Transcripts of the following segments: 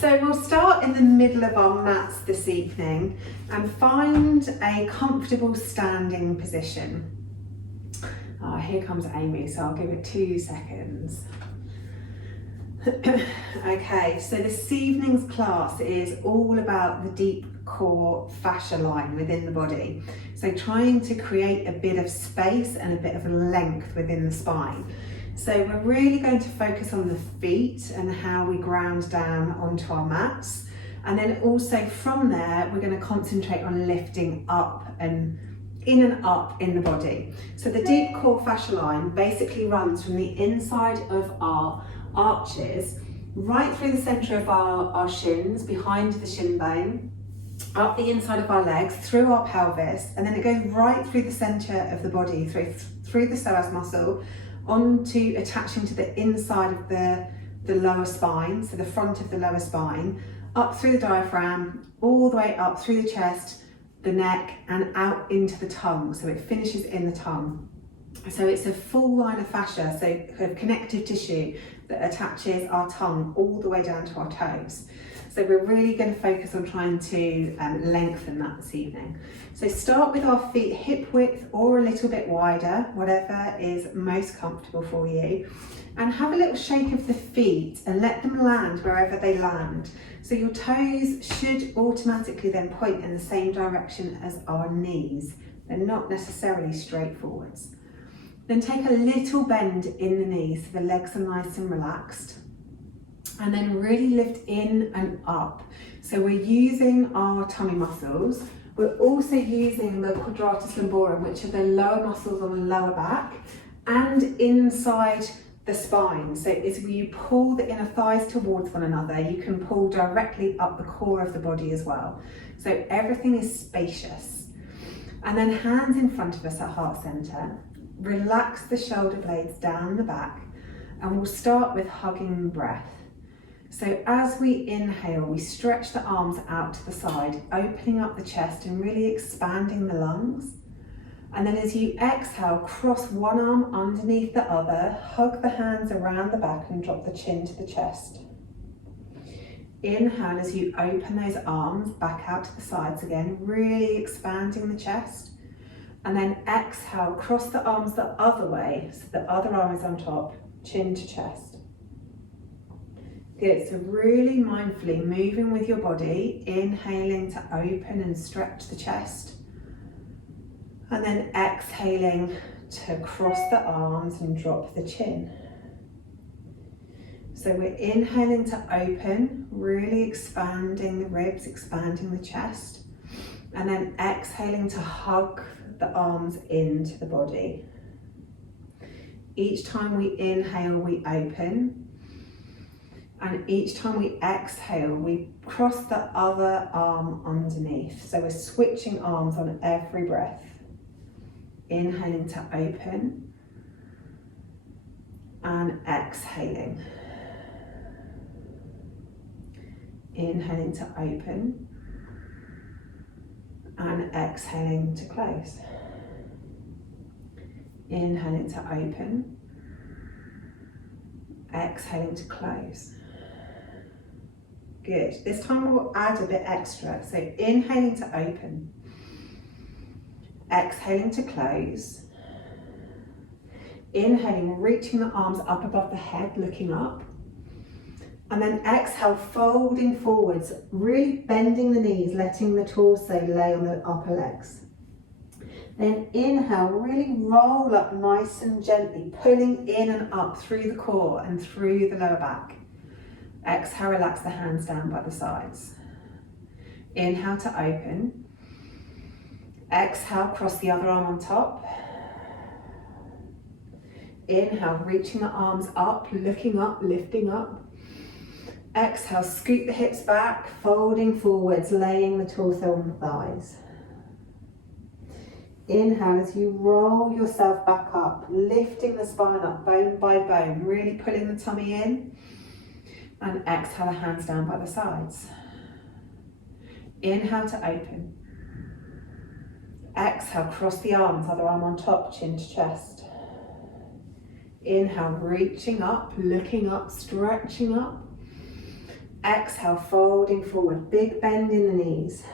So we'll start in the middle of our mats this evening and find a comfortable standing position. Oh, here comes Amy, so I'll give it 2 seconds. Okay, so this evening's class is all about the deep core fascia line within the body. So trying to create a bit of space and a bit of length within the spine. So we're really going to focus on the feet and how we ground down onto our mats. And then also from there, we're going to concentrate on lifting up and in and up in the body. So the deep core fascia line basically runs from the inside of our arches right through the centre of our shins, behind the shin bone, up the inside of our legs, through our pelvis, and then it goes right through the centre of the body, through the psoas muscle, onto attaching to the inside of the lower spine, so the front of the lower spine, up through the diaphragm, all the way up through the chest, the neck, and out into the tongue, so it finishes in the tongue. So it's a full line of fascia, so of connective tissue that attaches our tongue all the way down to our toes. So we're really going to focus on trying to lengthen that this evening. So start with our feet hip width or a little bit wider, whatever is most comfortable for you. And have a little shake of the feet and let them land wherever they land. So your toes should automatically then point in the same direction as our knees. They're not necessarily straight forwards. Then take a little bend in the knees so the legs are nice and relaxed. And then really lift in and up. So we're using our tummy muscles. We're also using the quadratus lumborum, which are the lower muscles on the lower back and inside the spine. So as you pull the inner thighs towards one another, you can pull directly up the core of the body as well. So everything is spacious. And then hands in front of us at heart center. Relax the shoulder blades down the back, and we'll start with hugging breath. So as we inhale, we stretch the arms out to the side, opening up the chest and really expanding the lungs. And then as you exhale, cross one arm underneath the other, hug the hands around the back and drop the chin to the chest. Inhale as you open those arms back out to the sides again, really expanding the chest. And then exhale, cross the arms the other way, so the other arm is on top, chin to chest. Good, so really mindfully moving with your body, inhaling to open and stretch the chest. And then exhaling to cross the arms and drop the chin. So we're inhaling to open, really expanding the ribs, expanding the chest. And then exhaling to hug the arms into the body. Each time we inhale, we open. And each time we exhale, we cross the other arm underneath. So we're switching arms on every breath. Inhaling to open and exhaling. Inhaling to open and exhaling to close. Inhaling to open, exhaling to close. Good. This time we'll add a bit extra. So inhaling to open, exhaling to close. Inhaling, reaching the arms up above the head, looking up. And then exhale, folding forwards, really bending the knees, letting the torso lay on the upper legs. Then inhale, really roll up nice and gently, pulling in and up through the core and through the lower back. Exhale, relax the hands down by the sides. Inhale to open. Exhale, cross the other arm on top. Inhale, reaching the arms up, looking up, lifting up. Exhale, scoot the hips back, folding forwards, laying the torso on the thighs. Inhale as you roll yourself back up, lifting the spine up bone by bone, really pulling the tummy in. And exhale the hands down by the sides. Inhale to open. Exhale, cross the arms, other arm on top, chin to chest. Inhale, reaching up, looking up, stretching up. Exhale, folding forward, big bend in the knees.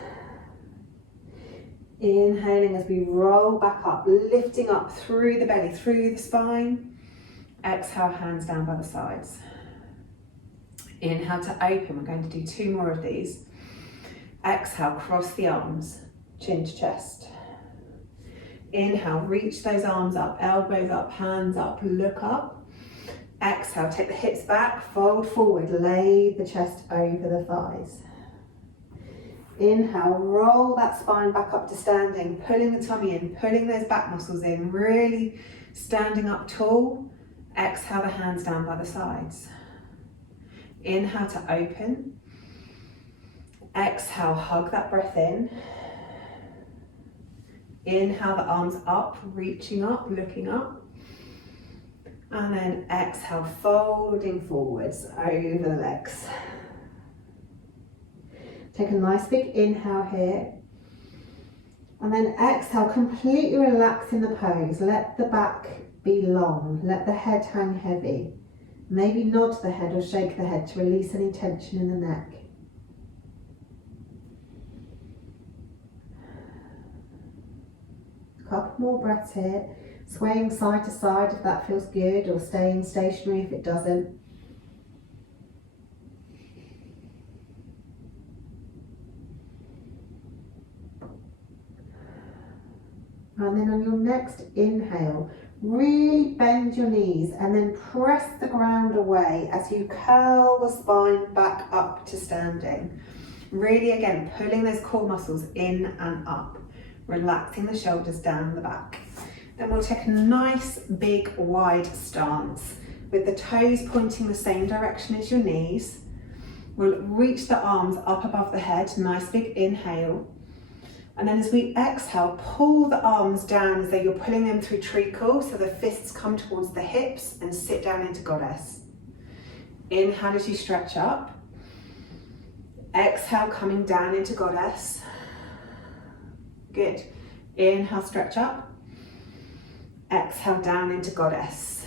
Inhaling as we roll back up, lifting up through the belly, through the spine. Exhale, hands down by the sides. Inhale to open, we're going to do 2 more of these. Exhale, cross the arms, chin to chest. Inhale, reach those arms up, elbows up, hands up, look up. Exhale, take the hips back, fold forward, lay the chest over the thighs. Inhale, roll that spine back up to standing, pulling the tummy in, pulling those back muscles in, really standing up tall. Exhale, the hands down by the sides. Inhale to open. Exhale, hug that breath in. Inhale, the arms up, reaching up, looking up. And then exhale, folding forwards over the legs. Take a nice big inhale here. And then exhale, completely relaxing the pose. Let the back be long. Let the head hang heavy. Maybe nod the head or shake the head to release any tension in the neck. A couple more breaths here. Swaying side to side if that feels good, or staying stationary if it doesn't. And then on your next inhale, really bend your knees and then press the ground away as you curl the spine back up to standing. Really, again, pulling those core muscles in and up, relaxing the shoulders down the back. Then we'll take a nice big wide stance with the toes pointing the same direction as your knees. We'll reach the arms up above the head, nice big inhale. And then as we exhale, pull the arms down as though you're pulling them through treacle, so the fists come towards the hips, and sit down into goddess. Inhale as you stretch up. Exhale, coming down into goddess. Good. Inhale, stretch up. Exhale, down into goddess.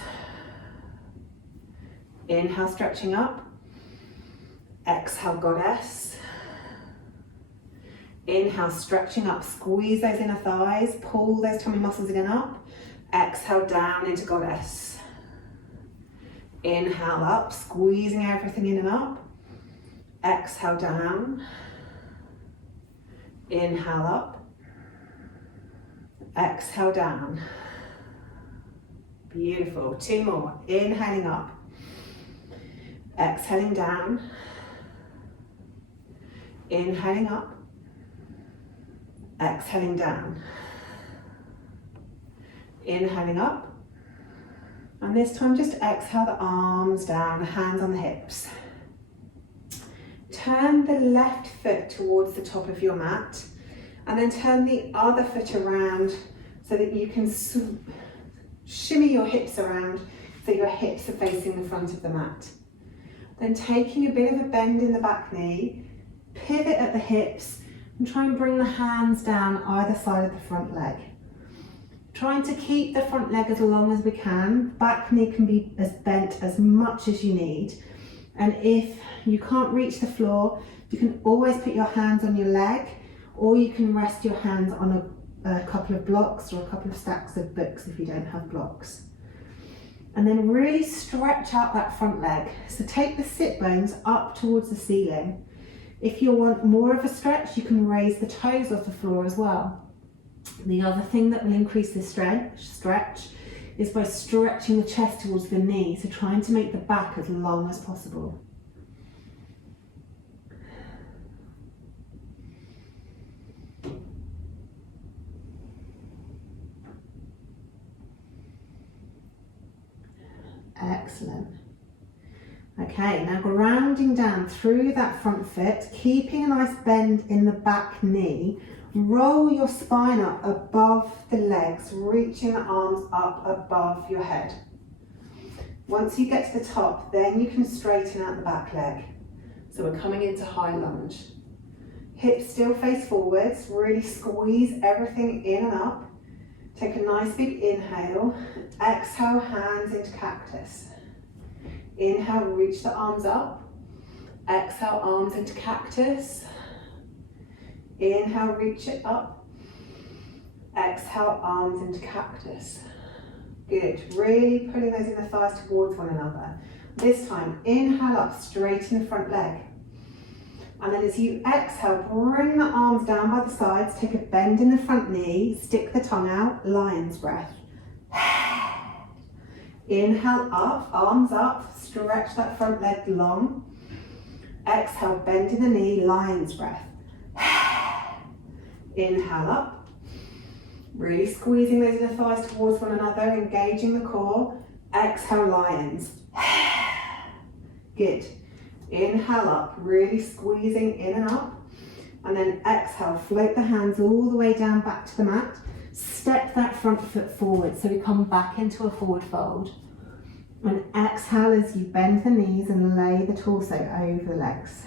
Inhale, stretching up. Exhale, goddess. Inhale, stretching up. Squeeze those inner thighs. Pull those tummy muscles in and up. Exhale, down into goddess. Inhale, up. Squeezing everything in and up. Exhale, down. Inhale, up. Exhale, down. Beautiful. 2 more. Inhaling up. Exhaling down. Inhaling up. Exhaling down. Inhaling up. And this time just exhale the arms down, hands on the hips. Turn the left foot towards the top of your mat, and then turn the other foot around so that you can shimmy your hips around so your hips are facing the front of the mat. Then taking a bit of a bend in the back knee, pivot at the hips, and try and bring the hands down either side of the front leg. Trying to keep the front leg as long as we can. Back knee can be as bent as much as you need. And if you can't reach the floor, you can always put your hands on your leg, or you can rest your hands on a couple of blocks or a couple of stacks of books if you don't have blocks. And then really stretch out that front leg. So take the sit bones up towards the ceiling. If you want more of a stretch, you can raise the toes off the floor as well. The other thing that will increase this stretch is by stretching the chest towards the knee, so trying to make the back as long as possible. Excellent. Okay, now grounding down through that front foot, keeping a nice bend in the back knee. Roll your spine up above the legs, reaching the arms up above your head. Once you get to the top, then you can straighten out the back leg. So we're coming into high lunge. Hips still face forwards, really squeeze everything in and up. Take a nice big inhale. Exhale, hands into cactus. Inhale, reach the arms up. Exhale, arms into cactus. Inhale, reach it up. Exhale, arms into cactus. Good, really pulling those inner thighs towards one another. This time, inhale up, straighten the front leg. And then as you exhale, bring the arms down by the sides, take a bend in the front knee, stick the tongue out, lion's breath. Inhale up, arms up, stretch that front leg long. Exhale, bend in the knee, lion's breath. Inhale up, really squeezing those inner thighs towards one another, engaging the core. Exhale, lions. Good. Inhale up, really squeezing in and up. And then exhale, float the hands all the way down back to the mat. Step that front foot forward so we come back into a forward fold. And exhale as you bend the knees and lay the torso over the legs.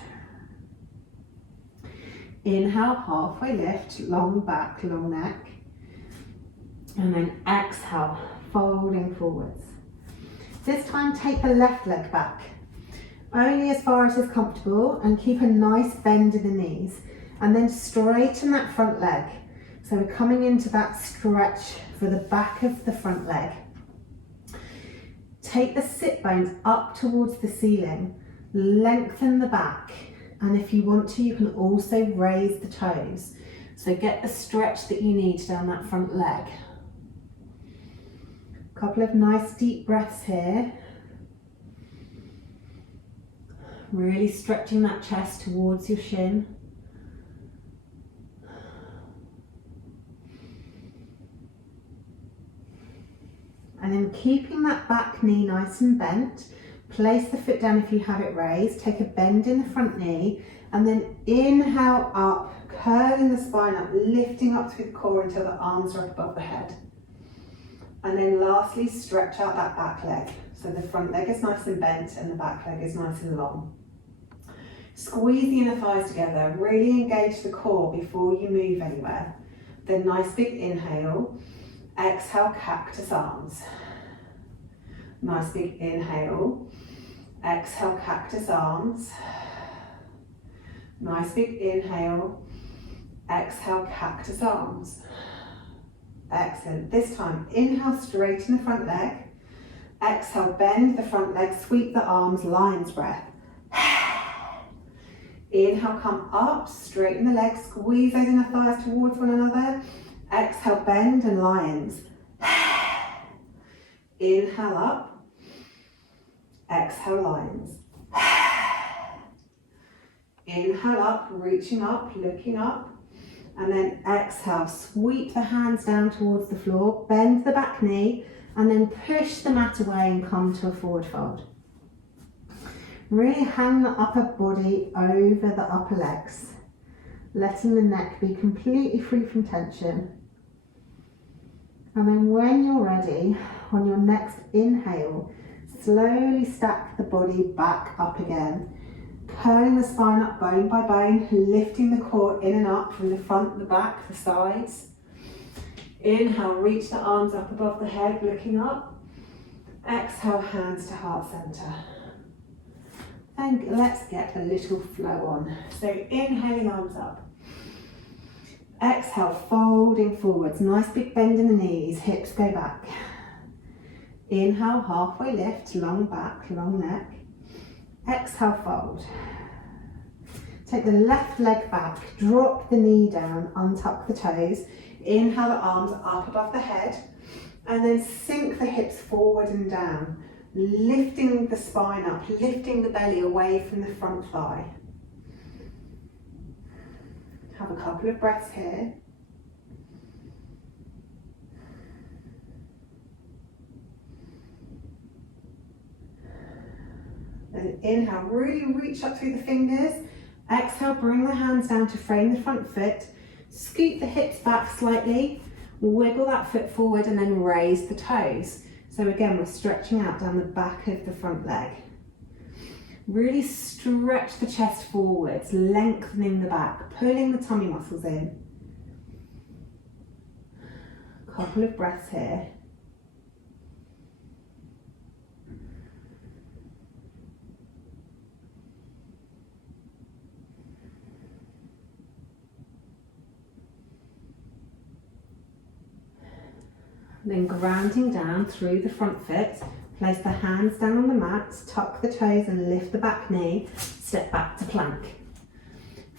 Inhale, halfway lift, long back, long neck. And then exhale, folding forwards. This time take the left leg back, only as far as is comfortable, and keep a nice bend in the knees. And then straighten that front leg. So we're coming into that stretch for the back of the front leg. Take the sit bones up towards the ceiling, lengthen the back, and if you want to, you can also raise the toes. So get the stretch that you need down that front leg. Couple of nice deep breaths here. Really stretching that chest towards your shin. And then keeping that back knee nice and bent, place the foot down if you have it raised, take a bend in the front knee, and then inhale up, curling the spine up, lifting up through the core until the arms are up above the head. And then lastly, stretch out that back leg. So the front leg is nice and bent and the back leg is nice and long. Squeeze the inner thighs together, really engage the core before you move anywhere. Then nice big inhale. Exhale, cactus arms. Nice big inhale. Exhale, cactus arms. Nice big inhale. Exhale, cactus arms. Excellent. This time, inhale, straighten the front leg. Exhale, bend the front leg, sweep the arms, lion's breath. Inhale, come up, straighten the legs, squeeze those inner thighs towards one another. Exhale, bend and lions. Inhale up. Exhale, lions. Inhale up, reaching up, looking up. And then exhale, sweep the hands down towards the floor, bend the back knee, and then push the mat away and come to a forward fold. Really hang the upper body over the upper legs, letting the neck be completely free from tension. And then when you're ready, on your next inhale, slowly stack the body back up again, curling the spine up bone by bone, lifting the core in and up from the front, the back, the sides. Inhale, reach the arms up above the head, looking up. Exhale, hands to heart center. And let's get a little flow on. So inhaling, arms up. Exhale, folding forwards. Nice big bend in the knees, hips go back. Inhale, halfway lift, long back, long neck. Exhale, fold. Take the left leg back, drop the knee down, untuck the toes. Inhale the arms up above the head, and then sink the hips forward and down, lifting the spine up, lifting the belly away from the front thigh. Have a couple of breaths here. Then inhale, really reach up through the fingers. Exhale, bring the hands down to frame the front foot. Scoot the hips back slightly. Wiggle that foot forward and then raise the toes. So again, we're stretching out down the back of the front leg. Really stretch the chest forwards, lengthening the back, pulling the tummy muscles in. Couple of breaths here. Then grounding down through the front foot, place the hands down on the mat, tuck the toes and lift the back knee, step back to plank.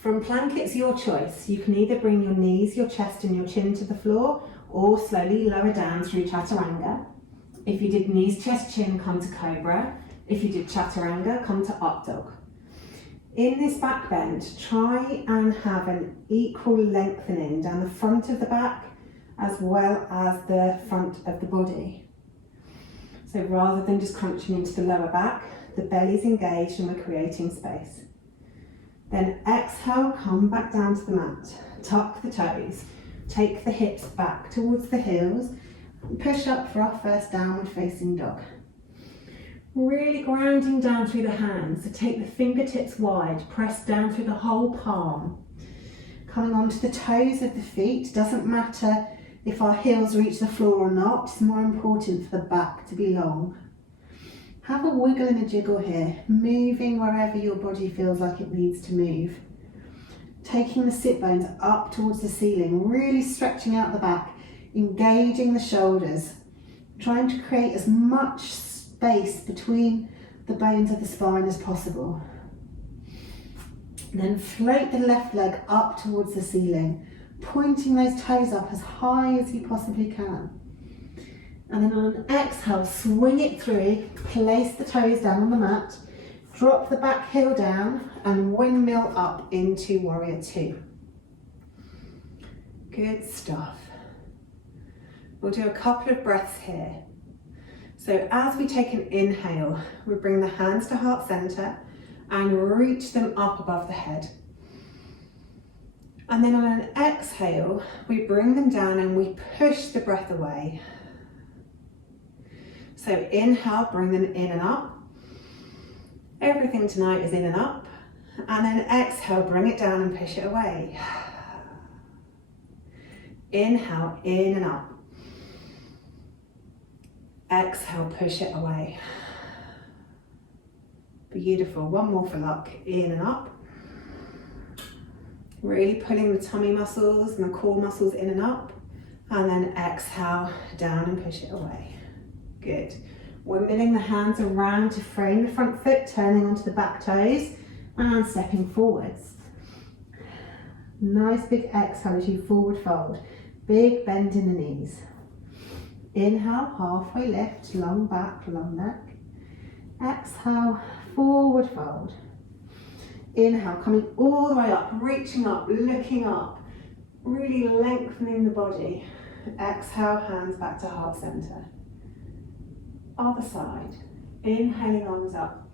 From plank, it's your choice. You can either bring your knees, your chest and your chin to the floor, or slowly lower down through chaturanga. If you did knees, chest, chin, come to Cobra. If you did chaturanga, come to up dog. In this back bend, try and have an equal lengthening down the front of the back as well as the front of the body. So rather than just crunching into the lower back, the belly's engaged and we're creating space. Then exhale, come back down to the mat, tuck the toes, take the hips back towards the heels, and push up for our first downward facing dog. Really grounding down through the hands, so take the fingertips wide, press down through the whole palm. Coming onto the toes of the feet, doesn't matter if our heels reach the floor or not, it's more important for the back to be long. Have a wiggle and a jiggle here, moving wherever your body feels like it needs to move. Taking the sit bones up towards the ceiling, really stretching out the back, engaging the shoulders, trying to create as much space between the bones of the spine as possible. Then float the left leg up towards the ceiling, pointing those toes up as high as you possibly can. And then on an exhale, swing it through, place the toes down on the mat, drop the back heel down and windmill up into warrior two. Good stuff. We'll do a couple of breaths here. So as we take an inhale, we bring the hands to heart center and reach them up above the head. And then on an exhale, we bring them down and we push the breath away. So inhale, bring them in and up. Everything tonight is in and up. And then exhale, bring it down and push it away. Inhale, in and up. Exhale, push it away. Beautiful. One more for luck. In and up. Really pulling the tummy muscles and the core muscles in and up. And then exhale, down and push it away. Good. Windmilling the hands around to frame the front foot, turning onto the back toes and stepping forwards. Nice big exhale as you forward fold. Big bend in the knees. Inhale, halfway lift, long back, long neck. Exhale, forward fold. Inhale, coming all the way up, reaching up, looking up, really lengthening the body. Exhale, hands back to heart center. Other side. Inhaling, arms up.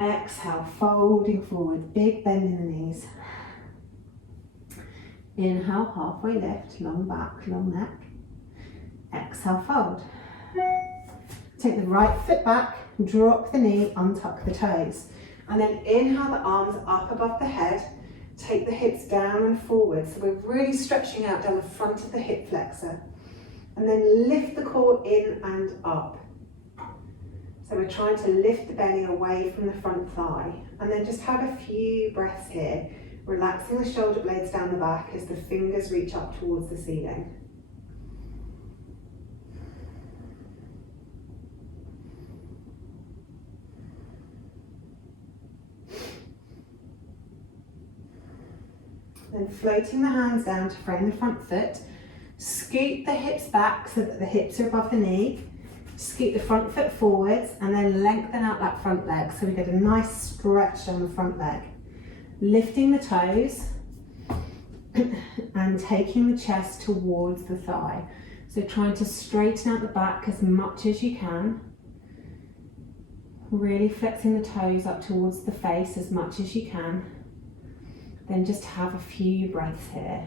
Exhale, folding forward, big bend in the knees. Inhale, halfway lift, long back, long neck. Exhale, fold. Take the right foot back, drop the knee, untuck the toes. And then inhale the arms up above the head. Take the hips down and forward. So we're really stretching out down the front of the hip flexor. And then lift the core in and up. So we're trying to lift the belly away from the front thigh. And then just have a few breaths here, relaxing the shoulder blades down the back as the fingers reach up towards the ceiling. Then floating the hands down to frame the front foot. Scoot the hips back so that the hips are above the knee. Scoot the front foot forwards and then lengthen out that front leg so we get a nice stretch down the front leg. Lifting the toes and taking the chest towards the thigh. So trying to straighten out the back as much as you can. Really flexing the toes up towards the face as much as you can. Then just have a few breaths here.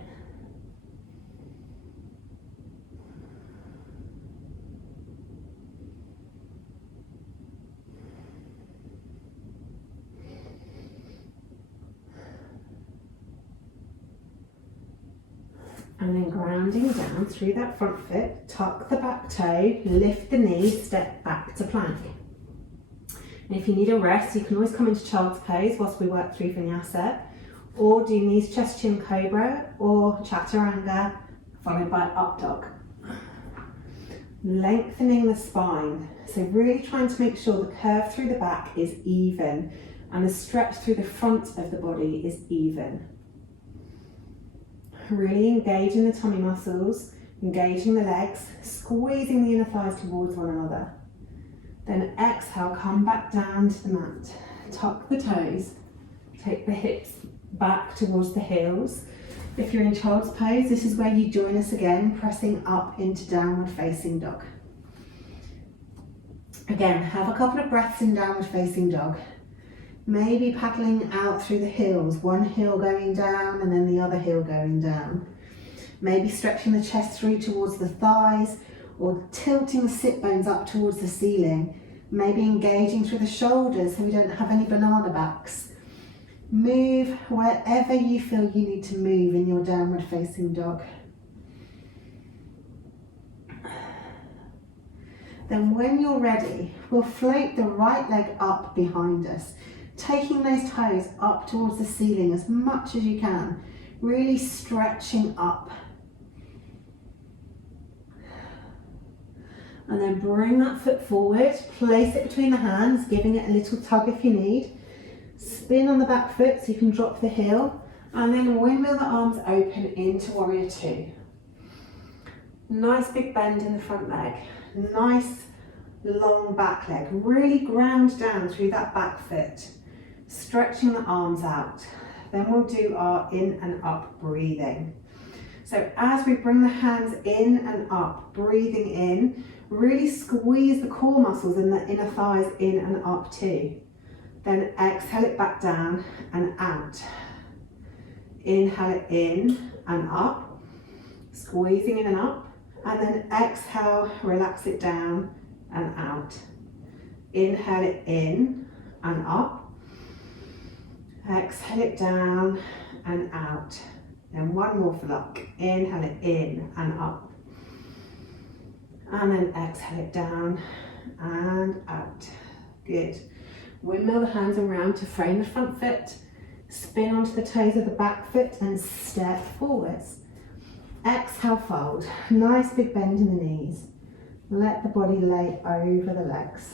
And then grounding down through that front foot, tuck the back toe, lift the knee, step back to plank. And if you need a rest, you can always come into child's pose whilst we work through vinyasa, or do knees, chest, chin, cobra, or chaturanga, followed by up dog. Lengthening the spine. So really trying to make sure the curve through the back is even and the stretch through the front of the body is even. Really engaging the tummy muscles, engaging the legs, squeezing the inner thighs towards one another. Then exhale, come back down to the mat. Tuck the toes, take the hips back towards the heels. If you're in child's pose, this is where you join us again, pressing up into downward facing dog. Again, have a couple of breaths in downward facing dog. Maybe paddling out through the heels, one heel going down and then the other heel going down. Maybe stretching the chest through towards the thighs or tilting the sit bones up towards the ceiling. Maybe engaging through the shoulders so we don't have any banana backs. Move wherever you feel you need to move in your downward facing dog. Then when you're ready, we'll float the right leg up behind us, taking those toes up towards the ceiling as much as you can, really stretching up. And then bring that foot forward, place it between the hands, giving it a little tug if you need. Spin on the back foot so you can drop the heel, and then windmill the arms open into warrior two. Nice big bend in the front leg, nice long back leg, really ground down through that back foot, stretching the arms out. Then we'll do our in and up breathing. So as we bring the hands in and up, breathing in, really squeeze the core muscles and the inner thighs in and up too. Then exhale it back down and out. Inhale it in and up, squeezing in and up, and then exhale, relax it down and out. Inhale it in and up, exhale it down and out. Then one more for luck. Inhale it in and up, and then exhale it down and out. Good. Windmill the hands around to frame the front foot, spin onto the toes of the back foot and step forwards. Exhale, fold. Nice big bend in the knees. Let the body lay over the legs.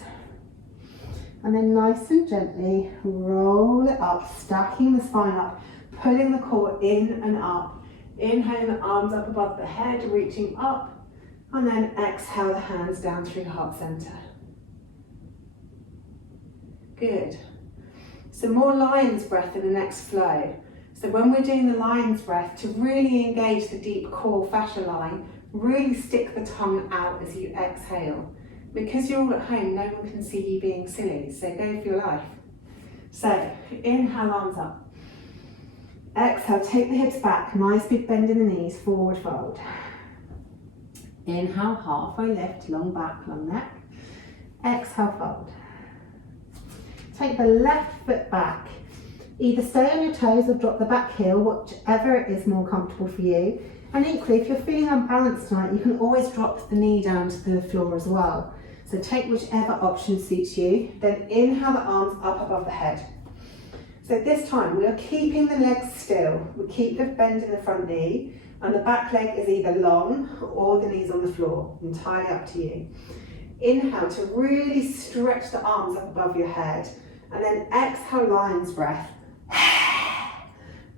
And then nice and gently roll it up, stacking the spine up, pulling the core in and up. Inhaling the arms up above the head, reaching up, and then exhale the hands down through the heart center. Good. Some more lion's breath in the next flow. So when we're doing the lion's breath, to really engage the deep core fascia line, really stick the tongue out as you exhale. Because you're all at home, no one can see you being silly, so go for your life. So inhale, arms up. Exhale, take the hips back, nice big bend in the knees, forward fold. Inhale, halfway lift, long back, long neck. Exhale, fold. Take the left foot back. Either stay on your toes or drop the back heel, whichever is more comfortable for you. And equally, if you're feeling unbalanced tonight, you can always drop the knee down to the floor as well. So take whichever option suits you. Then inhale the arms up above the head. So this time we are keeping the legs still. We keep the bend in the front knee, and the back leg is either long or the knees on the floor, entirely up to you. Inhale to really stretch the arms up above your head, and then exhale, lion's breath.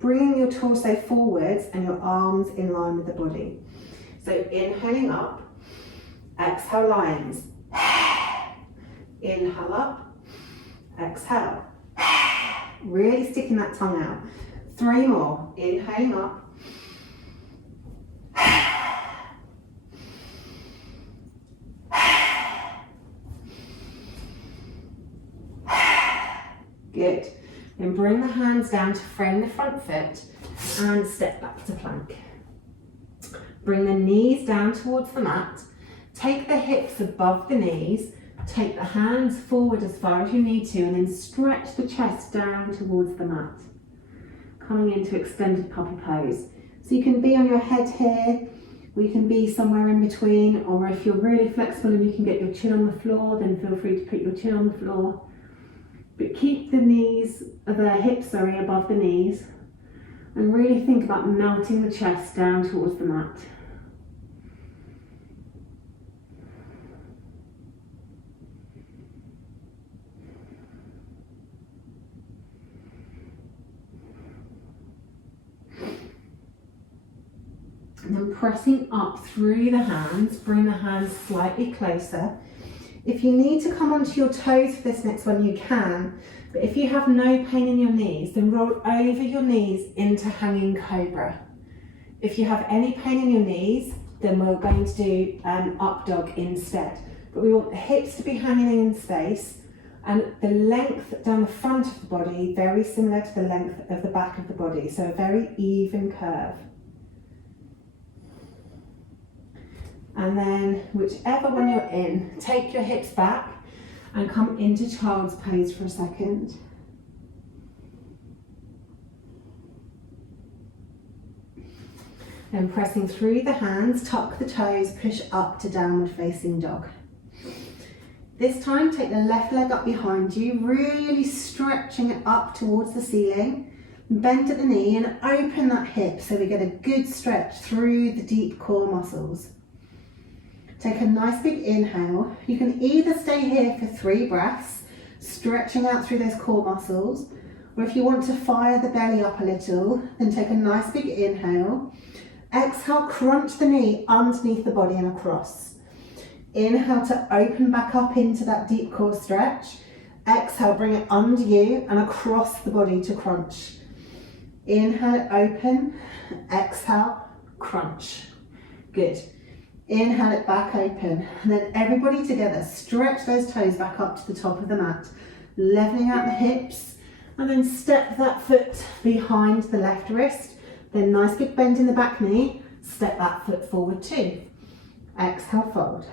Bringing your torso forwards and your arms in line with the body. So inhaling up, exhale, lions. Inhale up, exhale. Really sticking that tongue out. 3 more. Inhaling up. Good. Then bring the hands down to frame the front foot and step back to plank. Bring the knees down towards the mat. Take the hips above the knees. Take the hands forward as far as you need to, and then stretch the chest down towards the mat. Coming into extended puppy pose. So you can be on your head here, or you can be somewhere in between, or if you're really flexible and you can get your chin on the floor, then feel free to put your chin on the floor. But keep the hips above the knees, and really think about melting the chest down towards the mat. And then pressing up through the hands, bring the hands slightly closer. If you need to come onto your toes for this next one, you can. But if you have no pain in your knees, then roll over your knees into hanging cobra. If you have any pain in your knees, then we're going to do up dog instead. But we want the hips to be hanging in space and the length down the front of the body very similar to the length of the back of the body. So a very even curve. And then whichever one you're in, take your hips back and come into child's pose for a second. Then pressing through the hands, tuck the toes, push up to downward facing dog. This time take the left leg up behind you, really stretching it up towards the ceiling. Bend at the knee and open that hip so we get a good stretch through the deep core muscles. Take a nice big inhale. You can either stay here for 3 breaths, stretching out through those core muscles, or if you want to fire the belly up a little, then take a nice big inhale. Exhale, crunch the knee underneath the body and across. Inhale to open back up into that deep core stretch. Exhale, bring it under you and across the body to crunch. Inhale it open, exhale, crunch. Good. Inhale it back open, and then everybody together, stretch those toes back up to the top of the mat, leveling out the hips, and then step that foot behind the left wrist, then nice big bend in the back knee, step that foot forward too. Exhale, fold.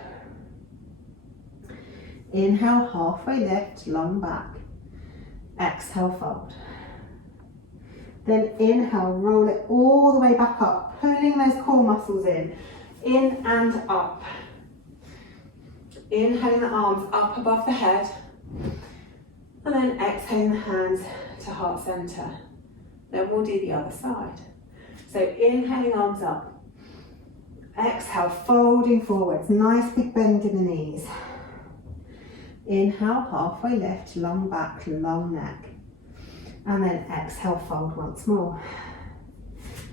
Inhale, halfway lift, long back. Exhale, fold. Then inhale, roll it all the way back up, pulling those core muscles in and up. Inhaling the arms up above the head, and then exhaling the hands to heart center. Then we'll do the other side. So inhaling arms up, exhale, folding forwards, nice big bend in the knees. Inhale, halfway lift, long back, long neck. And then exhale, fold once more.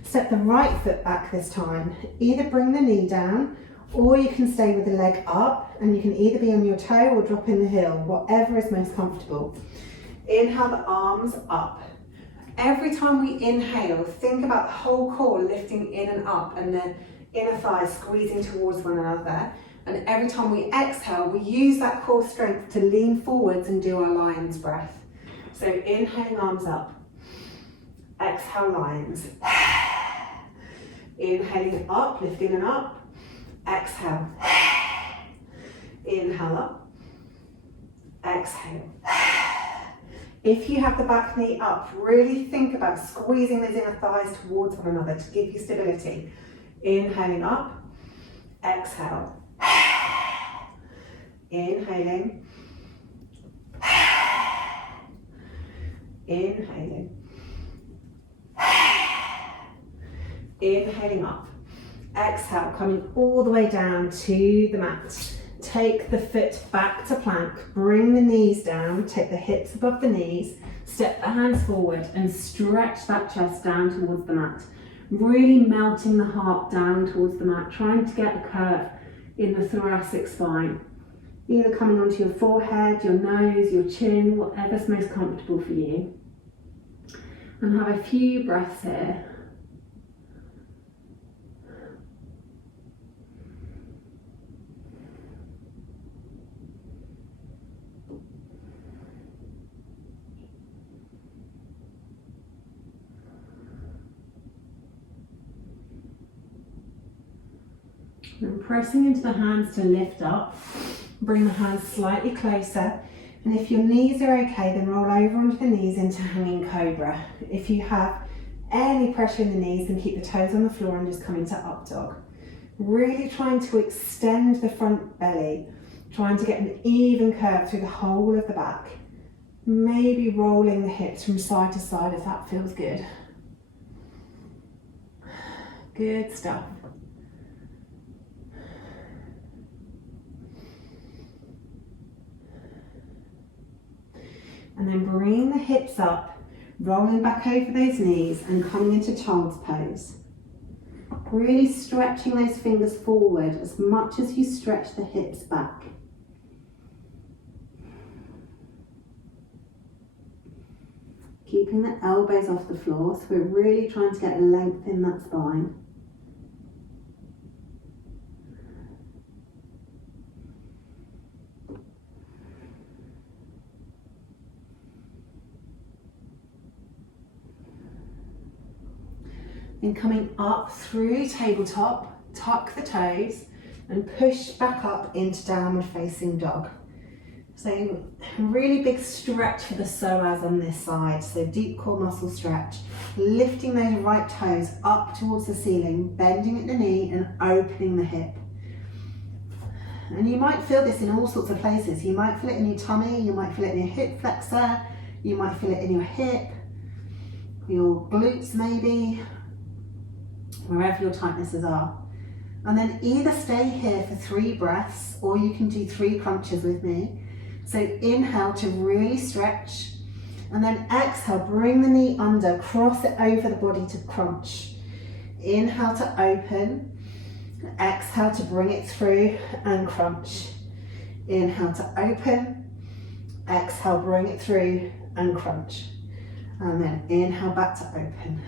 Step the right foot back this time. Either bring the knee down, or you can stay with the leg up, and you can either be on your toe or drop in the heel, whatever is most comfortable. Inhale the arms up. Every time we inhale, think about the whole core lifting in and up and the inner thighs squeezing towards one another. And every time we exhale, we use that core strength to lean forwards and do our lion's breath. So inhaling arms up, exhale lions. Inhaling up, lifting and up, exhale. Inhale up, exhale. If you have the back knee up, really think about squeezing those inner thighs towards one another to give you stability. Inhaling up, exhale. Inhaling. Inhaling. Inhaling up. Exhale, coming all the way down to the mat. Take the foot back to plank, bring the knees down, take the hips above the knees, step the hands forward and stretch that chest down towards the mat. Really melting the heart down towards the mat, trying to get a curve in the thoracic spine. Either coming onto your forehead, your nose, your chin, whatever's most comfortable for you. And have a few breaths here. And pressing into the hands to lift up, bring the hands slightly closer, and if your knees are okay, then roll over onto the knees into hanging cobra. If you have any pressure in the knees, then keep the toes on the floor and just come into up dog. Really trying to extend the front belly, trying to get an even curve through the whole of the back. Maybe rolling the hips from side to side if that feels good. Good stuff. And then bring the hips up, rolling back over those knees and coming into child's pose. Really stretching those fingers forward as much as you stretch the hips back. Keeping the elbows off the floor, so we're really trying to get length in that spine. Then coming up through tabletop, tuck the toes and push back up into downward facing dog. So really big stretch for the psoas on this side, so deep core muscle stretch, lifting those right toes up towards the ceiling, bending at the knee and opening the hip. And you might feel this in all sorts of places. You might feel it in your tummy, you might feel it in your hip flexor, you might feel it in your hip, your glutes maybe, wherever your tightnesses are. And then either stay here for 3 breaths or you can do 3 crunches with me. So inhale to really stretch, and then exhale, bring the knee under, cross it over the body to crunch. Inhale to open, exhale to bring it through and crunch. Inhale to open, exhale, bring it through and crunch. And then inhale back to open.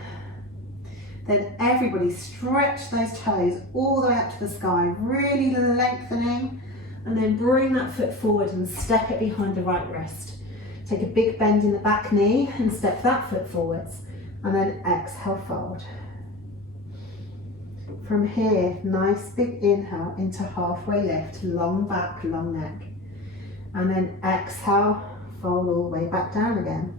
Then everybody stretch those toes all the way up to the sky, really lengthening, and then bring that foot forward and step it behind the right wrist. Take a big bend in the back knee and step that foot forwards, and then exhale, fold. From here, nice big inhale into halfway lift, long back, long neck. And then exhale, fold all the way back down again.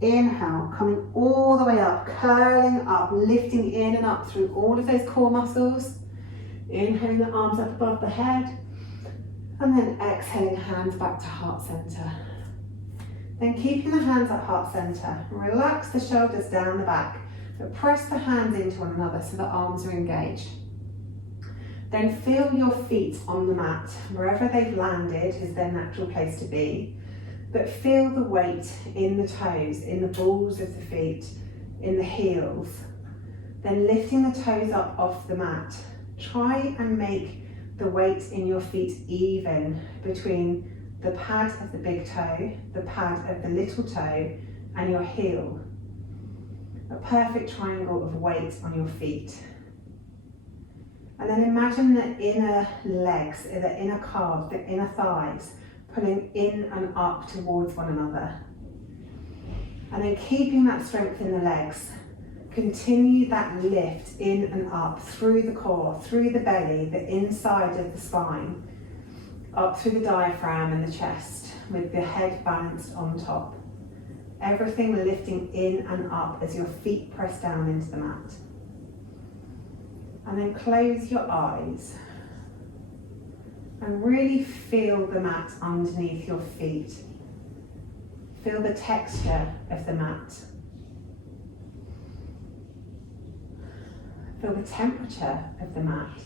Inhale, coming all the way up, curling up, lifting in and up through all of those core muscles. Inhaling the arms up above the head. And then exhaling, hands back to heart center. Then keeping the hands at heart center, relax the shoulders down the back, but press the hands into one another so the arms are engaged. Then feel your feet on the mat. Wherever they've landed is their natural place to be, but feel the weight in the toes, in the balls of the feet, in the heels. Then lifting the toes up off the mat. Try and make the weight in your feet even between the pad of the big toe, the pad of the little toe, and your heel. A perfect triangle of weight on your feet. And then imagine the inner legs, the inner calves, the inner thighs, pulling in and up towards one another. And then keeping that strength in the legs, continue that lift in and up through the core, through the belly, the inside of the spine, up through the diaphragm and the chest, with the head balanced on top. Everything lifting in and up as your feet press down into the mat. And then close your eyes and really feel the mat underneath your feet. Feel the texture of the mat. Feel the temperature of the mat.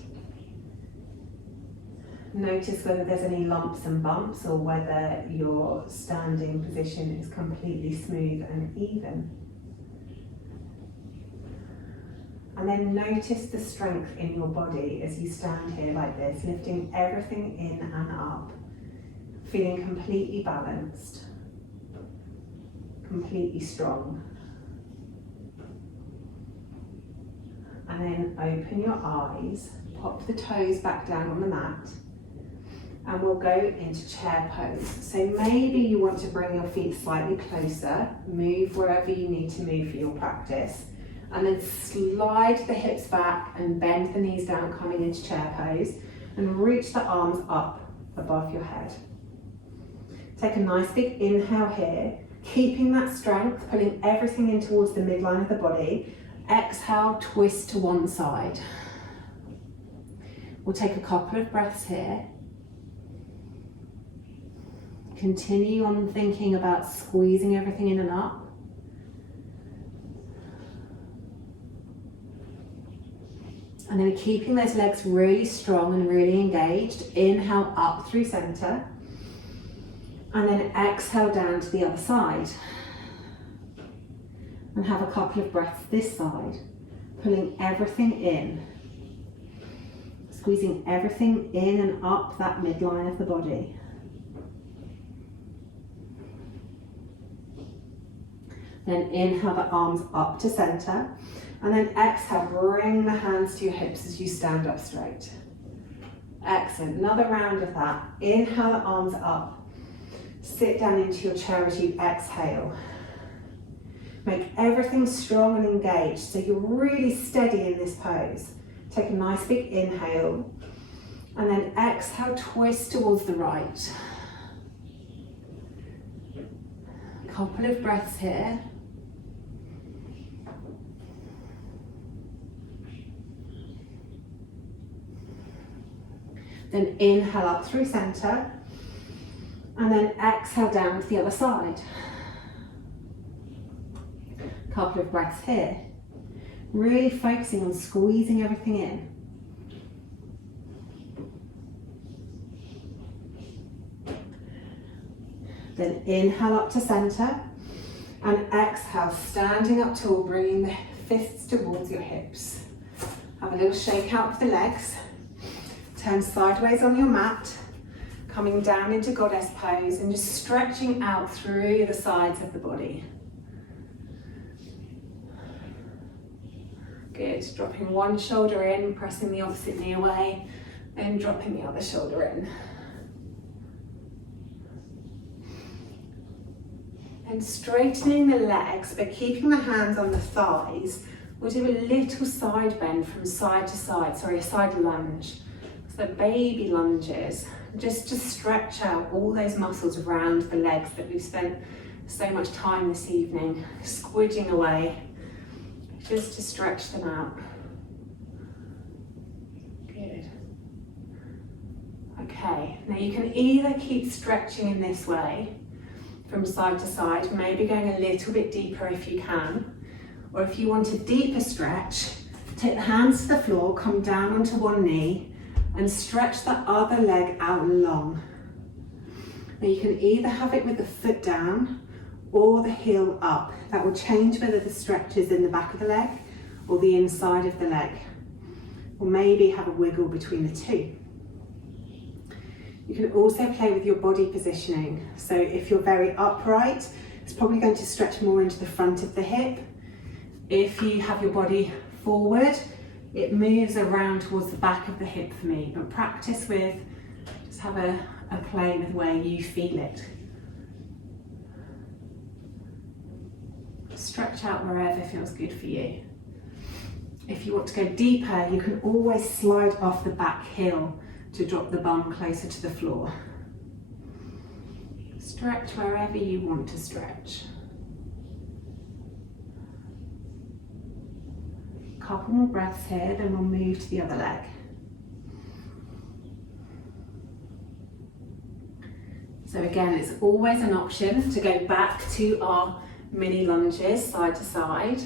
Notice whether there's any lumps and bumps or whether your standing position is completely smooth and even. And then notice the strength in your body as you stand here like this, lifting everything in and up, feeling completely balanced, completely strong. And then open your eyes, pop the toes back down on the mat, and we'll go into chair pose. So maybe you want to bring your feet slightly closer, move wherever you need to move for your practice, and then slide the hips back and bend the knees down coming into chair pose, and reach the arms up above your head. Take a nice big inhale here, keeping that strength, pulling everything in towards the midline of the body. Exhale, twist to one side. We'll take a couple of breaths here. Continue on thinking about squeezing everything in and up. And then keeping those legs really strong and really engaged. Inhale up through center. And then exhale down to the other side. And have a couple of breaths this side. Pulling everything in. Squeezing everything in and up that midline of the body. Then inhale the arms up to center. And then exhale, bring the hands to your hips as you stand up straight. Excellent, another round of that. Inhale the arms up. Sit down into your chair as you exhale. Make everything strong and engaged so you're really steady in this pose. Take a nice big inhale. And then exhale, twist towards the right. A couple of breaths here. Then inhale up through center, and then exhale down to the other side. Couple of breaths here. Really focusing on squeezing everything in. Then inhale up to center, and exhale, standing up tall, bringing the fists towards your hips. Have a little shake out of the legs. Turn sideways on your mat, coming down into goddess pose and just stretching out through the sides of the body. Good, dropping one shoulder in, pressing the opposite knee away, then dropping the other shoulder in. And straightening the legs, but keeping the hands on the thighs, we'll do a little side bend from side to side, a side lunge. So baby lunges, just to stretch out all those muscles around the legs that we've spent so much time this evening squidging away, just to stretch them out. Good. Okay, now you can either keep stretching in this way from side to side, maybe going a little bit deeper if you can, or if you want a deeper stretch, take the hands to the floor, come down onto one knee, and stretch the other leg out long. Now you can either have it with the foot down or the heel up. That will change whether the stretch is in the back of the leg or the inside of the leg. Or maybe have a wiggle between the two. You can also play with your body positioning. So if you're very upright, it's probably going to stretch more into the front of the hip. If you have your body forward, it moves around towards the back of the hip for me, but practice with, just have a play with where you feel it. Stretch out wherever feels good for you. If you want to go deeper, you can always slide off the back heel to drop the bum closer to the floor. Stretch wherever you want to stretch. Couple more breaths here, then we'll move to the other leg. So again, it's always an option to go back to our mini lunges side to side,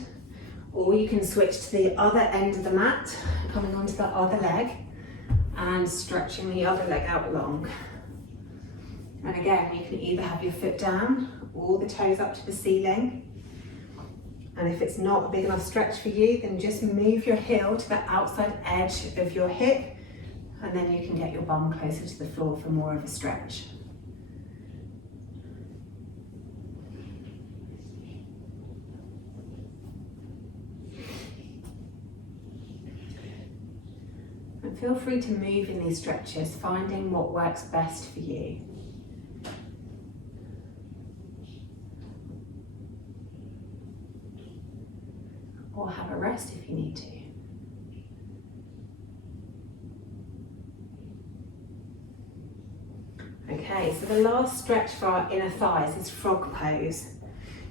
or you can switch to the other end of the mat, coming onto the other leg and stretching the other leg out long. And again, you can either have your foot down or the toes up to the ceiling. And if it's not a big enough stretch for you, then just move your heel to the outside edge of your hip, and then you can get your bum closer to the floor for more of a stretch. And feel free to move in these stretches, finding what works best for you. Or have a rest if you need to. Okay, so the last stretch for our inner thighs is frog pose.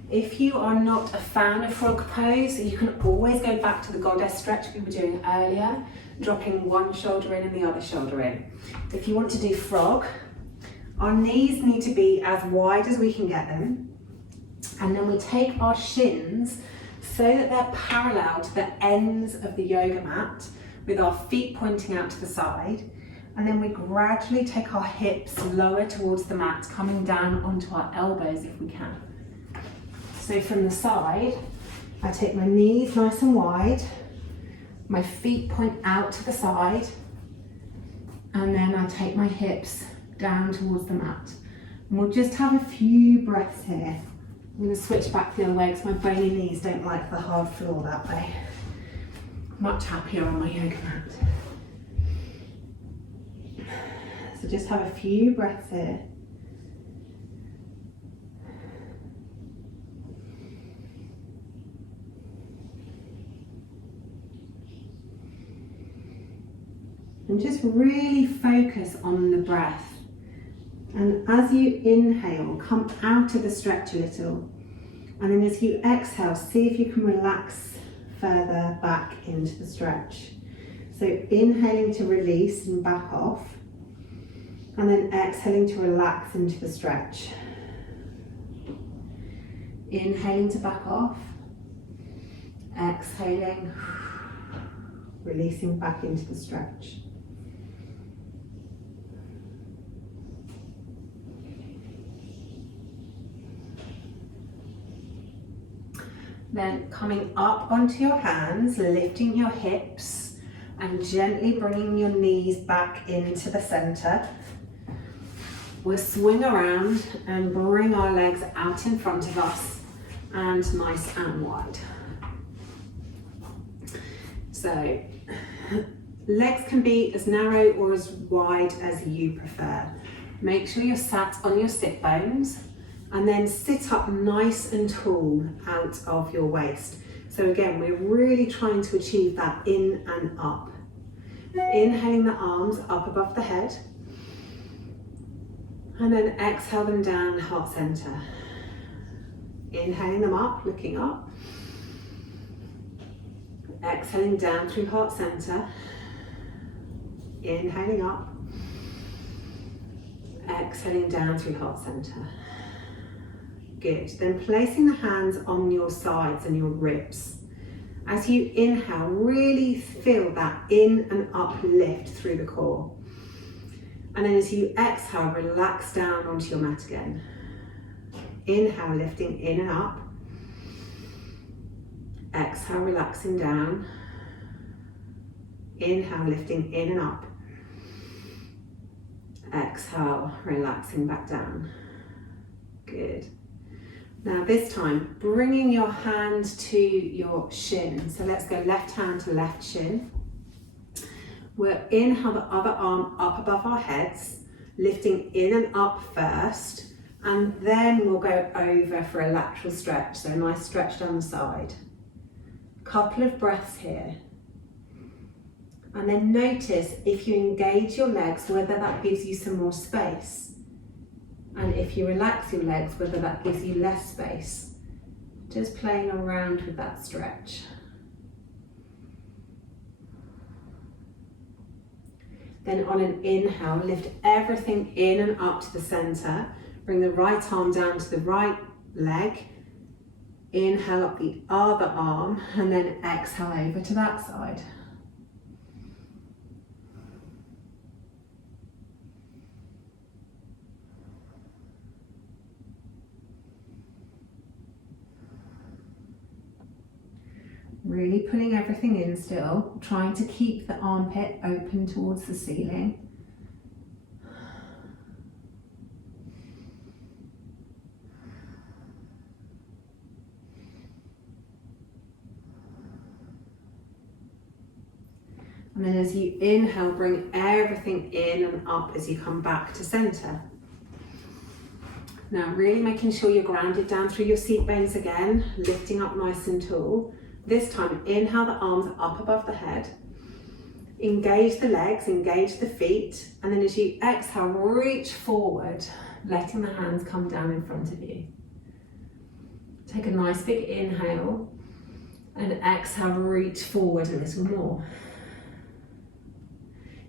If you are not a fan of frog pose, you can always go back to the goddess stretch we were doing earlier, dropping one shoulder in and the other shoulder in. If you want to do frog, our knees need to be as wide as we can get them, and then we take our shins so that they're parallel to the ends of the yoga mat with our feet pointing out to the side, and then we gradually take our hips lower towards the mat, coming down onto our elbows if we can. So from the side, I take my knees nice and wide, My feet point out to the side, and then I take my hips down towards the mat. And we'll just have a few breaths here. I'm going to switch back the other way because my bony knees don't like the hard floor that way. Much happier on my yoga mat. So just have a few breaths here. And just really focus on the breath. And as you inhale, come out of the stretch a little. And then as you exhale, see if you can relax further back into the stretch. So inhaling to release and back off. And then exhaling to relax into the stretch. Inhaling to back off. Exhaling, releasing back into the stretch. Then coming up onto your hands, lifting your hips and gently bringing your knees back into the center. We'll swing around and bring our legs out in front of us and nice and wide. So legs can be as narrow or as wide as you prefer. Make sure you're sat on your sit bones. And then sit up nice and tall out of your waist. So again, we're really trying to achieve that in and up. Inhaling the arms up above the head. And then exhale them down, heart center. Inhaling them up, looking up. Exhaling down through heart center. Inhaling up. Exhaling down through heart center. Good. Then placing the hands on your sides and your ribs. As you inhale, really feel that in and up lift through the core. And then as you exhale, relax down onto your mat again. Inhale, lifting in and up. Exhale, relaxing down. Inhale, lifting in and up. Exhale, relaxing back down. Good. Now this time, bringing your hand to your shin. So let's go left hand to left shin. We'll inhale the other arm up above our heads, lifting in and up first, and then we'll go over for a lateral stretch. So a nice stretch down the side. Couple of breaths here. And then notice if you engage your legs, whether that gives you some more space. And if you relax your legs, whether that gives you less space. Just playing around with that stretch. Then on an inhale, lift everything in and up to the center. Bring the right arm down to the right leg. Inhale up the other arm and then exhale over to that side. Really pulling everything in still, trying to keep the armpit open towards the ceiling. And then as you inhale, bring everything in and up as you come back to center. Now really making sure you're grounded down through your seat bones again, lifting up nice and tall. This time, inhale the arms up above the head. Engage the legs, engage the feet. And then as you exhale, reach forward, letting the hands come down in front of you. Take a nice big inhale and exhale, reach forward a little more.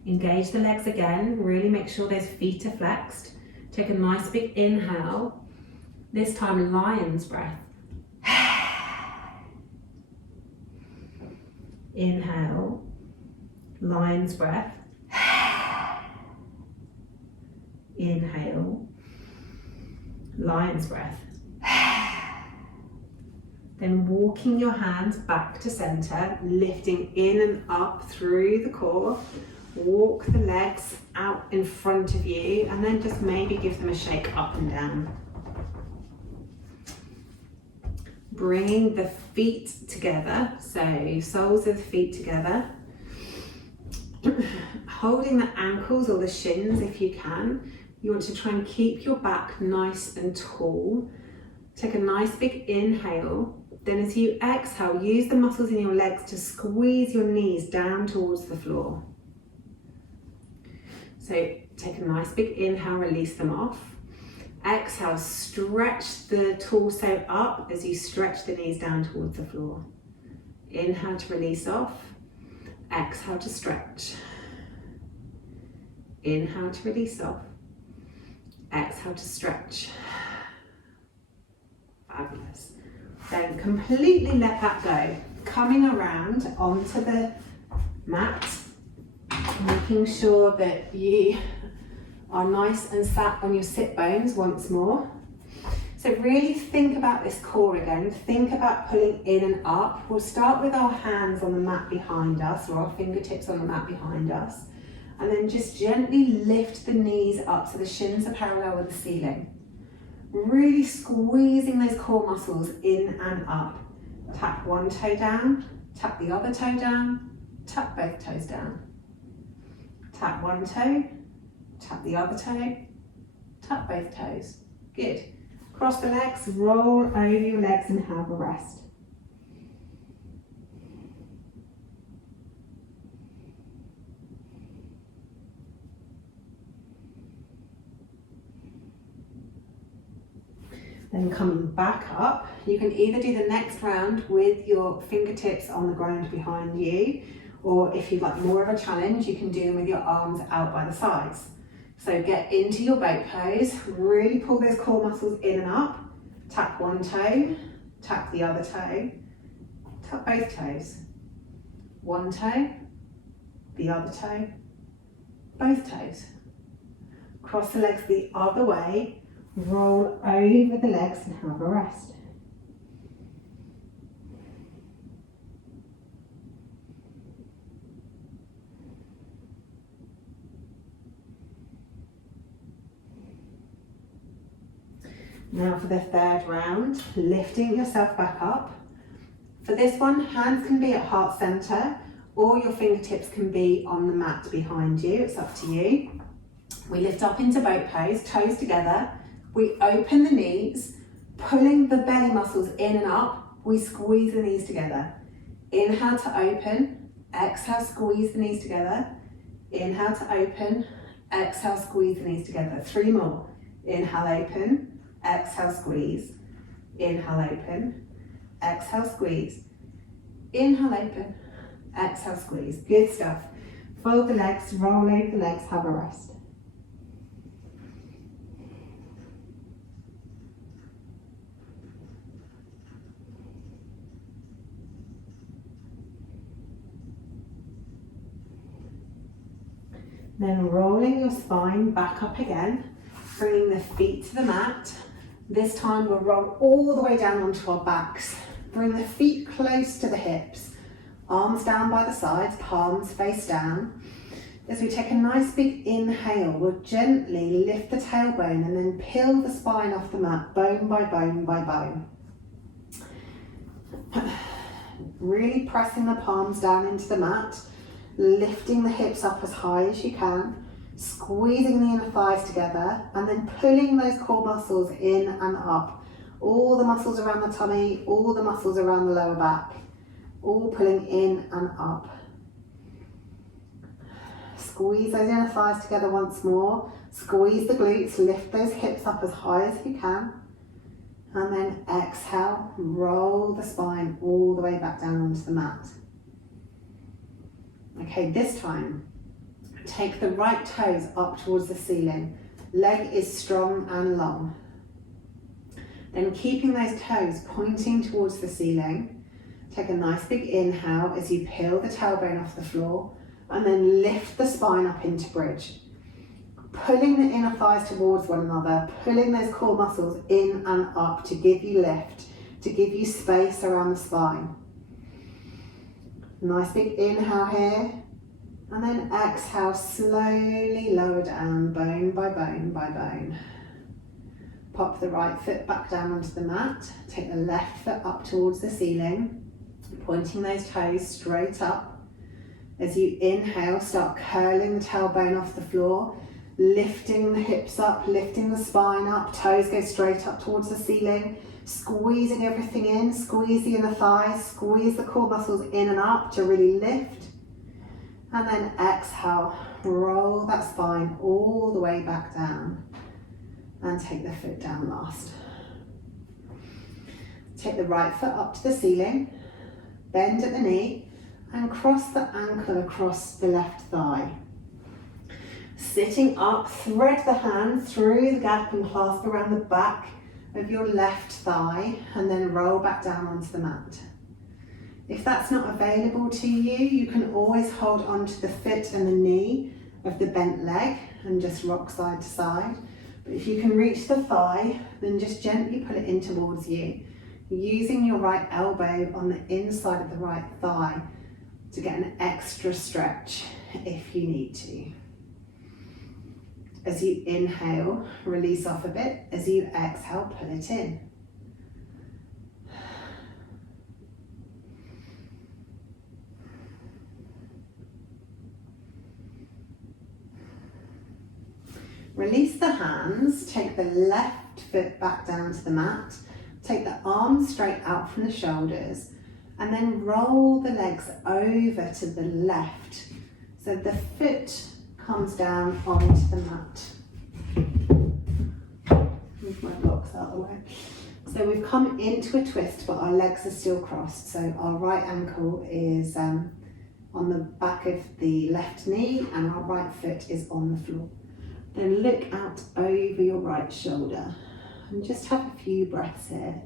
Engage the legs again, really make sure those feet are flexed. Take a nice big inhale, this time lion's breath. Inhale, lion's breath. Inhale, lion's breath. Then walking your hands back to center, lifting in and up through the core. Walk the legs out in front of you and then just maybe give them a shake up and down. Bringing the feet together, so soles of the feet together. Holding the ankles or the shins if you can. You want to try and keep your back nice and tall. Take a nice big inhale. Then as you exhale, use the muscles in your legs to squeeze your knees down towards the floor. So take a nice big inhale, release them off. Exhale, stretch the torso up as you stretch the knees down towards the floor. Inhale to release off. Exhale to stretch. Inhale to release off. Exhale to stretch. Fabulous. Then completely let that go. Coming around onto the mat, making sure that you are nice and sat on your sit bones once more. So really think about this core again. Think about pulling in and up. We'll start with our hands on the mat behind us, or our fingertips on the mat behind us. And then just gently lift the knees up so the shins are parallel with the ceiling. Really squeezing those core muscles in and up. Tap one toe down, tap the other toe down, tap both toes down. Tap one toe, tap the other toe, tap both toes. Good. Cross the legs, roll over your legs and have a rest. Then coming back up, you can either do the next round with your fingertips on the ground behind you, or if you'd like more of a challenge, you can do them with your arms out by the sides. So get into your boat pose, really pull those core muscles in and up, tap one toe, tap the other toe, tap both toes. One toe, the other toe, both toes. Cross the legs the other way, roll over the legs and have a rest. Now for the third round, lifting yourself back up. For this one, hands can be at heart center or your fingertips can be on the mat behind you. It's up to you. We lift up into boat pose, toes together. We open the knees, pulling the belly muscles in and up. We squeeze the knees together. Inhale to open, exhale, squeeze the knees together. Inhale to open, exhale, squeeze the knees together. 3 more. Inhale, open, exhale, squeeze. Inhale, open, exhale, squeeze. Inhale, open, exhale, squeeze. Good stuff. Fold the legs, roll over the legs, have a rest. Then rolling your spine back up again, bringing the feet to the mat. This time we'll roll all the way down onto our backs. Bring the feet close to the hips, arms down by the sides, palms face down. As we take a nice big inhale, we'll gently lift the tailbone and then peel the spine off the mat, bone by bone by bone. Really pressing the palms down into the mat. Lifting the hips up as high as you can, squeezing the inner thighs together, and then pulling those core muscles in and up. All the muscles around the tummy, all the muscles around the lower back, all pulling in and up. Squeeze those inner thighs together once more. Squeeze the glutes, lift those hips up as high as you can. And then exhale, roll the spine all the way back down onto the mat. Okay, this time, take the right toes up towards the ceiling. Leg is strong and long. Then keeping those toes pointing towards the ceiling, take a nice big inhale as you peel the tailbone off the floor and then lift the spine up into bridge. Pulling the inner thighs towards one another, pulling those core muscles in and up to give you lift. to give you space around the spine. Nice big inhale here, and then exhale, slowly lower down, bone by bone by bone. Pop the right foot back down onto the mat, take the left foot up towards the ceiling, pointing those toes straight up. As you inhale, start curling the tailbone off the floor, lifting the hips up, lifting the spine up, toes go straight up towards the ceiling, squeezing everything in, squeeze the inner thighs, squeeze the core muscles in and up to really lift. And then exhale, roll that spine all the way back down and take the foot down last. Take the right foot up to the ceiling, bend at the knee and cross the ankle across the left thigh. Sitting up, thread the hand through the gap and clasp around the back of your left thigh and then roll back down onto the mat. If that's not available to you, you can always hold onto the foot and the knee of the bent leg and just rock side to side. But if you can reach the thigh, then just gently pull it in towards you, using your right elbow on the inside of the right thigh to get an extra stretch if you need to. As you inhale, release off a bit. As you exhale, pull it in. Release the hands, take the left foot back down to the mat, take the arms straight out from the shoulders, and then roll the legs over to the left. So the foot comes down onto the mat. Move my blocks out of the way. So we've come into a twist, but our legs are still crossed. So our right ankle is on the back of the left knee and our right foot is on the floor. Then look out over your right shoulder and just have a few breaths here.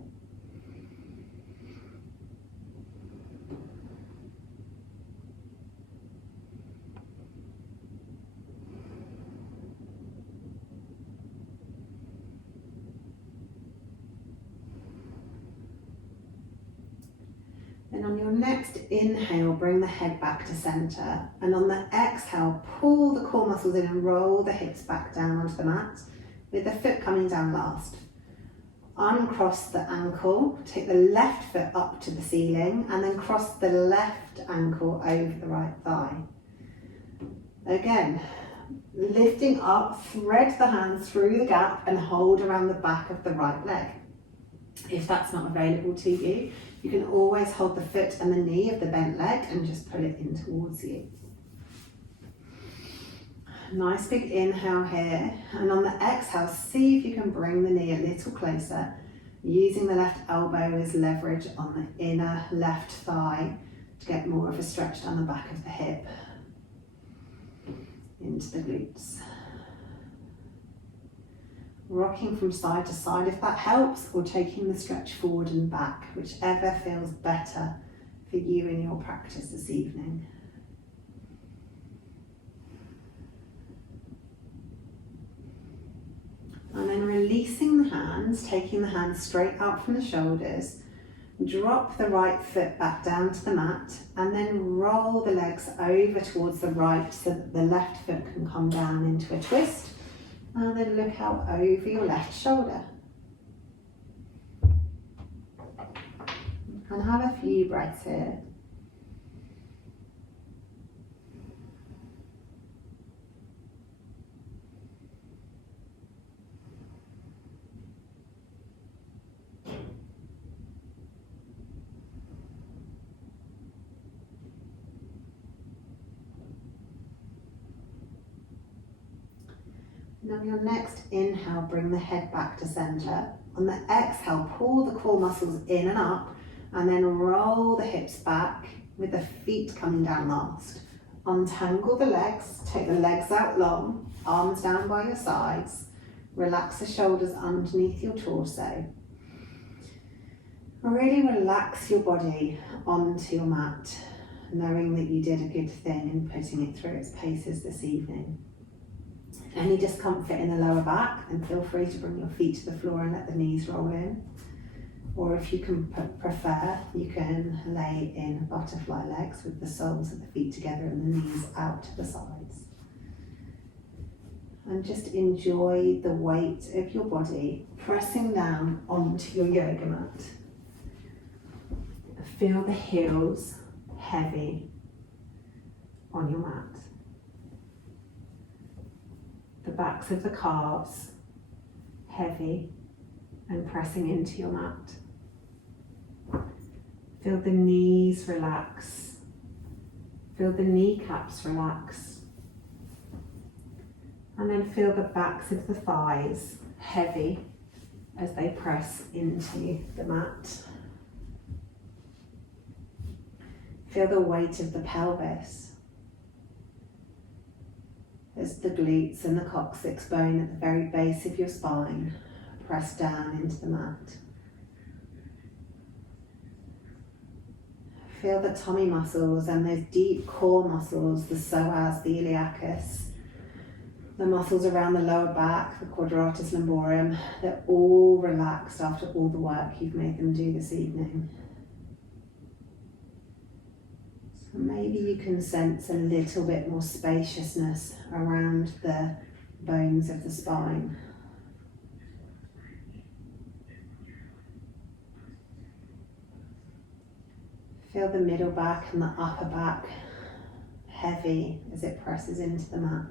Then on your next inhale, bring the head back to center. And on the exhale, pull the core muscles in and roll the hips back down onto the mat with the foot coming down last. Uncross the ankle, take the left foot up to the ceiling and then cross the left ankle over the right thigh. Again, lifting up, thread the hands through the gap and hold around the back of the right leg. If that's not available to you, you can always hold the foot and the knee of the bent leg and just pull it in towards you. Nice big inhale here, and on the exhale, see if you can bring the knee a little closer, using the left elbow as leverage on the inner left thigh to get more of a stretch down the back of the hip into the glutes. Rocking from side to side if that helps, or taking the stretch forward and back, whichever feels better for you in your practice this evening. And then releasing the hands, taking the hands straight out from the shoulders, drop the right foot back down to the mat and then roll the legs over towards the right so that the left foot can come down into a twist. And then look out over your left shoulder. And have a few breaths here. And on your next inhale, bring the head back to center. On the exhale, pull the core muscles in and up, and then roll the hips back with the feet coming down last. Untangle the legs, take the legs out long, arms down by your sides. Relax the shoulders underneath your torso. Really relax your body onto your mat, knowing that you did a good thing in putting it through its paces this evening. Any discomfort in the lower back, then feel free to bring your feet to the floor and let the knees roll in. Or if you can prefer, you can lay in butterfly legs with the soles of the feet together and the knees out to the sides. And just enjoy the weight of your body pressing down onto your yoga mat. Feel the heels heavy on your mat. The backs of the calves heavy and pressing into your mat. Feel the knees relax. Feel the kneecaps relax. And then feel the backs of the thighs heavy as they press into the mat. Feel the weight of the pelvis as the glutes and the coccyx bone at the very base of your spine press down into the mat. Feel the tummy muscles and those deep core muscles, the psoas, the iliacus, the muscles around the lower back, the quadratus lumborum, they're all relaxed after all the work you've made them do this evening. So maybe you can sense a little bit more spaciousness around the bones of the spine. Feel the middle back and the upper back heavy as it presses into the mat.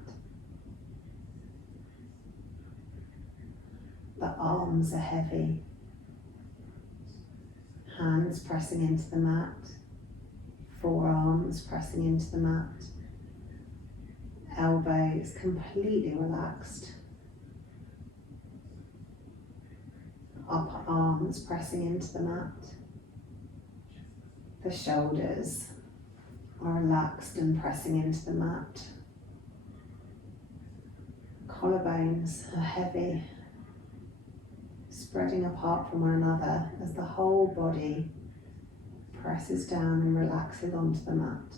The arms are heavy. Hands pressing into the mat. Forearms pressing into the mat. Elbows completely relaxed. Upper arms pressing into the mat. The shoulders are relaxed and pressing into the mat. Collarbones are heavy, spreading apart from one another as the whole body presses down and relaxes onto the mat.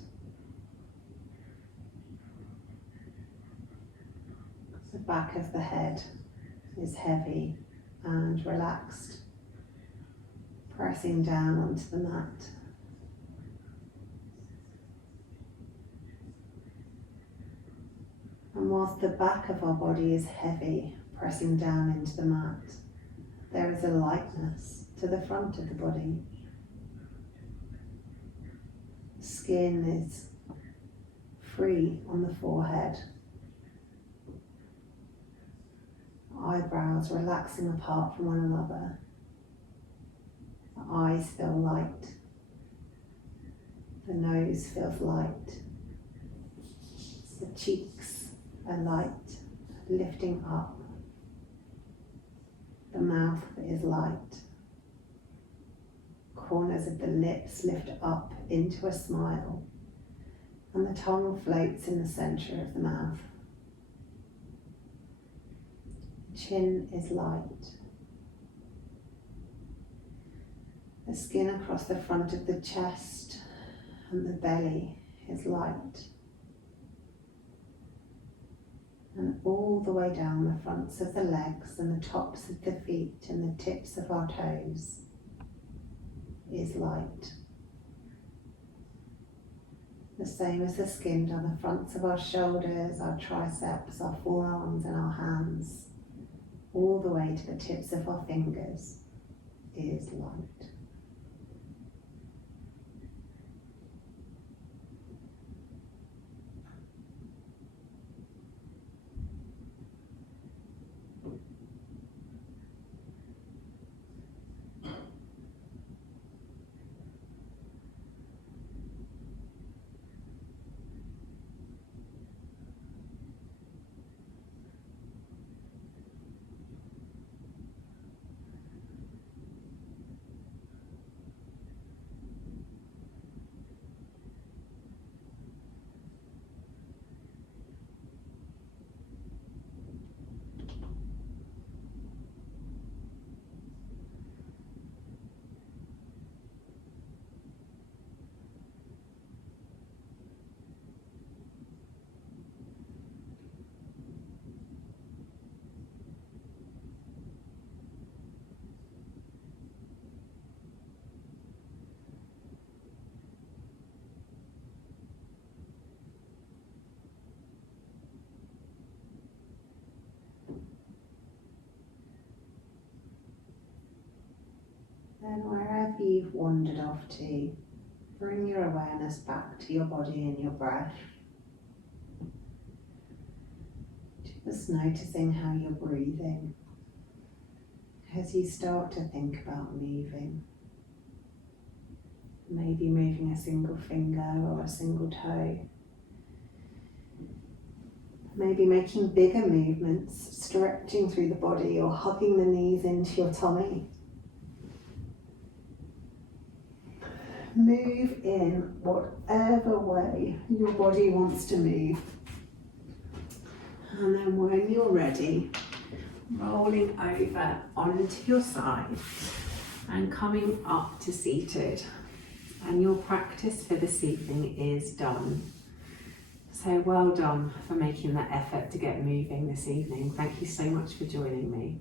The back of the head is heavy and relaxed, pressing down onto the mat. And whilst the back of our body is heavy, pressing down into the mat, there is a lightness to the front of the body. Skin is free on the forehead. Eyebrows relaxing apart from one another. The eyes feel light. The nose feels light. The cheeks are light, lifting up. The mouth is light. Corners of the lips lift up into a smile, and the tongue floats in the center of the mouth. Chin is light. The skin across the front of the chest and the belly is light. And all the way down the fronts of the legs and the tops of the feet and the tips of our toes is light. The same as the skin down the fronts of our shoulders, our triceps, our forearms and our hands, all the way to the tips of our fingers is light. you've wandered off to, bring your awareness back to your body and your breath. Just noticing how you're breathing as you start to think about moving. Maybe moving a single finger or a single toe. Maybe making bigger movements, stretching through the body or hugging the knees into your tummy. Move in whatever way your body wants to move. And then when you're ready, rolling over onto your side and coming up to seated. And your practice for this evening is done. So well done for making that effort to get moving this evening. Thank you so much for joining me.